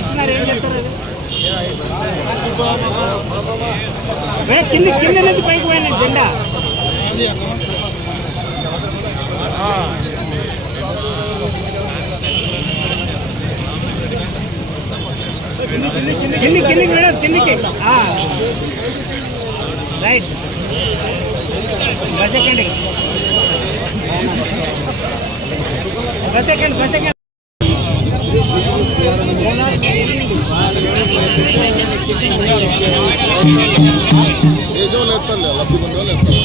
ఇచ్చినారు ఏం చెప్తారు కింద కింద నుంచి పైకి పోయిన జెండా. రైట్ బస్ ఎక్కండి బస్ ఎక్కండి బస్ ఎక్కండి దేశంలో ఎత్తాలి లబ్ధి పొందే ఎత్తాలి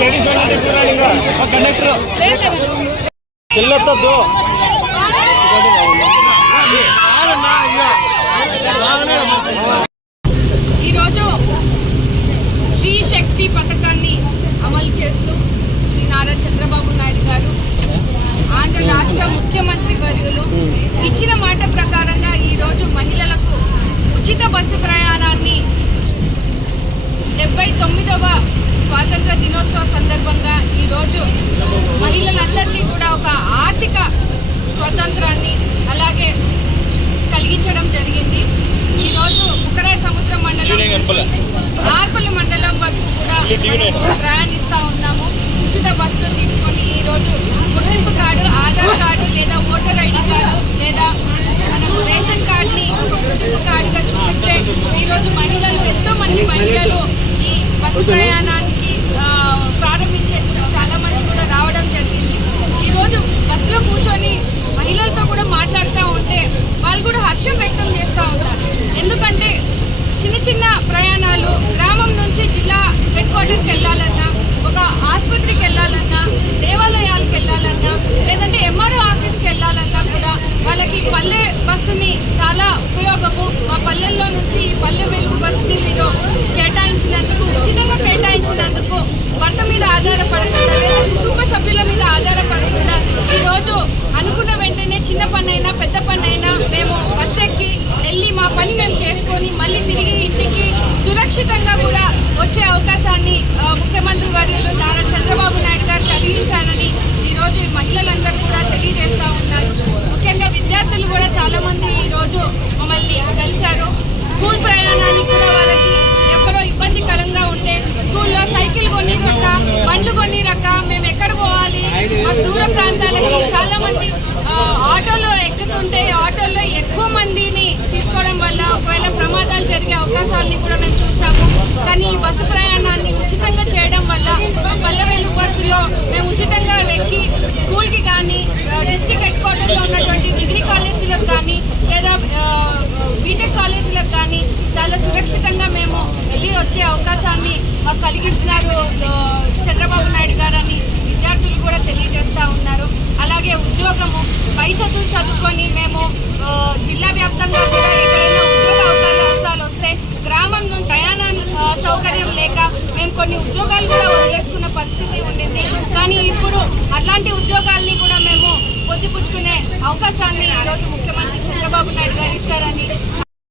లేడీస్ ఈరోజు శ్రీ శక్తి పథకాన్ని అమలు చేస్తూ శ్రీ నారా చంద్రబాబు నాయుడు గారు ఆంధ్ర రాష్ట్ర ముఖ్యమంత్రి వర్యులు ఇచ్చిన మాట ప్రకారంగా ఈరోజు మహిళలకు ఉచిత బస్సు ప్రయాణాన్ని డెబ్బై తొమ్మిదవ స్వాతంత్ర దినోత్సవ సందర్భంగా ఈరోజు మహిళలందరికీ కూడా ఒక ఆర్థిక స్వతంత్రాన్ని అలాగే కలిగించడం జరిగింది. ఈరోజు ఉక్కరాయ సముద్ర మండలం నుంచి ఆర్పల్లి మండలం వరకు కూడా బస్సు ప్రయాణానికి ప్రారంభించేందుకు చాలా మంది కూడా రావడం జరిగింది. ఈరోజు బస్సులో కూర్చొని మహిళలతో కూడా మాట్లాడుతూ ఉంటే వాళ్ళు కూడా హర్షం వ్యక్తం చేస్తూ ఉంటారు. ఎందుకంటే చిన్న చిన్న ప్రయాణాలు గ్రామం నుంచి జిల్లా హెడ్ క్వార్టర్కి వెళ్ళాలన్నా ఒక ఆసుపత్రికి వెళ్ళాలన్నా దేవాలయాలకు వెళ్ళాలన్నా లేదంటే ఎంఆర్ఓ ఆఫీస్కి వెళ్ళాలన్నా కూడా వాళ్ళకి పల్లె బస్సుని చాలా ఉపయోగము మా పల్లెల్లో నుంచి ఈ పల్లె వెలుగు బస్సుని మీరు కేటాయించినందుకు ఉచితంగా కేటాయించినందుకు భర్త మీద ఆధారపడకుండా లేదా కుటుంబ సభ్యుల మీద ఆధారపడకుండా ఈరోజు అనుకున్న వెంటనే చిన్న పని అయినా పెద్ద పని అయినా మేము బస్ ఎక్కి వెళ్ళి మా పని మేము చేసుకొని మళ్ళీ తిరిగి ఇంటికి సురక్షితంగా కూడా వచ్చే అవకాశాన్ని ముఖ్యమంత్రి వర్యులు నారా చంద్రబాబు నాయుడు గారు కలిగించాలని ఈరోజు మహిళలందరూ కూడా తెలియజేస్తూ ఉన్నారు. ముఖ్యంగా విద్యార్థులు కూడా చాలామంది ఈరోజు మమ్మల్ని కలిశారు. స్కూల్ ప్రయాణానికి కూడా వాళ్ళకి ఎక్కడో ఇబ్బందికరంగా ఉంటే స్కూల్లో సైకిల్ కొని రక్క బండ్లు కొని రక్క మేము ఎక్కడ పోవాలి? మా దూర ప్రాంతాలకి చాలామంది ఆటోలో ఎక్కుతుంటే ఆటోలో ఎక్కువ మందిని తీసుకోవడం వల్ల ఒకవేళ ప్రమాదాలు జరిగే అవకాశాలని కూడా మేము చూసాము. కానీ ఈ బస్సు ప్రయాణాన్ని ఉచితంగా చేయడం వల్ల పల్లెవేలు బస్సులో మేము ఉచితంగా ఎక్కి స్కూల్కి కానీ డిస్టిక్ హెడ్ క్వార్టర్లో ఉన్నటువంటి డిగ్రీ కాలేజీలకు కానీ లేదా బీటెక్ కాలేజీలకు కానీ చాలా సురక్షితంగా మేము వెళ్ళి వచ్చే అవకాశాన్ని మాకు కలిగించినారు చంద్రబాబు నాయుడు గారని విద్యార్థులు కూడా తెలియజేస్తూ ఉన్నారు. అలాగే ఉద్యోగము పై చదువులు చదువుకొని మేము జిల్లా వ్యాప్తంగా కూడా ఎక్కడైనా ఉద్యోగ అవకాశాలు వస్తే గ్రామం నుంచి ప్రయాణ సౌకర్యం లేక మేము కొన్ని ఉద్యోగాలు కూడా వదిలేసుకున్న పరిస్థితి ఉండింది. కానీ ఇప్పుడు అట్లాంటి ఉద్యోగాల్ని కూడా మేము పొందిపుచ్చుకునే అవకాశాన్ని ఈరోజు ముఖ్యమంత్రి చంద్రబాబు నాయుడు గారు ఇచ్చారని